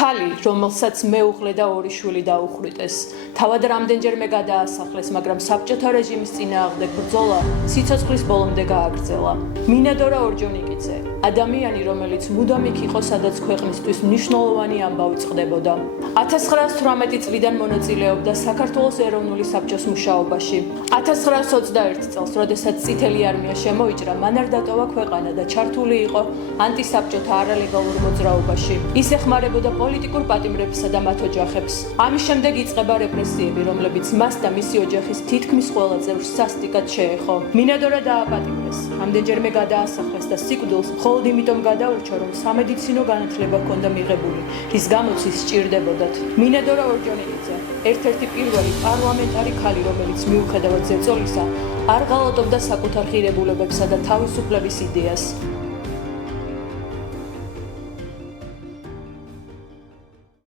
ქალი, რომელსაც მეუღლე და ორი შვილი დაუხრიტეს. თავად რამდენჯერმე გადაასახლეს, მაგრამ საბჭოთა რეჟიმის წინააღმდეგ ბრძოლა სიცოცხლის ბოლომდე გააგრძელა. მინადორა ორჯონიკიძე, ადამიანი, რომელიც მუდამ იქ იყო, სადაც ქვეყნისთვის მნიშვნელოვანი ამბავი წყდებოდა. 1918 წლიდან მონაწილეობდა საქართველოს ეროვნული საბჭოს მუშაობაში. 1921 წელს, როდესაც წითელი არმია შემოიჭრა, მან არ დატოვა ქვეყანა და ჩართული იყო ანტისაბჭოთა არალეგალურ მოძრაობაში. ის ეხმარებოდა პოლიტიკურ პატიმრებსა და მათ ოჯახებს. ამის შემდეგ იწყება რეპრესიები, რომლებიც მას და მისი ოჯახის თითქმის ყველა წევრს სასტიკად შეეხო. მინადორა დააპატიმრეს, რამდენჯერმე გადაასახლეს და სიკვდილს მხოლოდ იმიტომ გადაურჩა, რომ სამედიცინო განათლება ჰქონდა მიღებული, რის გამოც ის სჭირდებოდათ. მინადორა ორჯონიკიძე, ერთ-ერთი პირველი პარლამენტარი ქალი, რომელიც მიუხედავად ზეწოლისა, არ ღალატობდა საკუთარ ღირებულებებსა და თავისუფლების იდეას.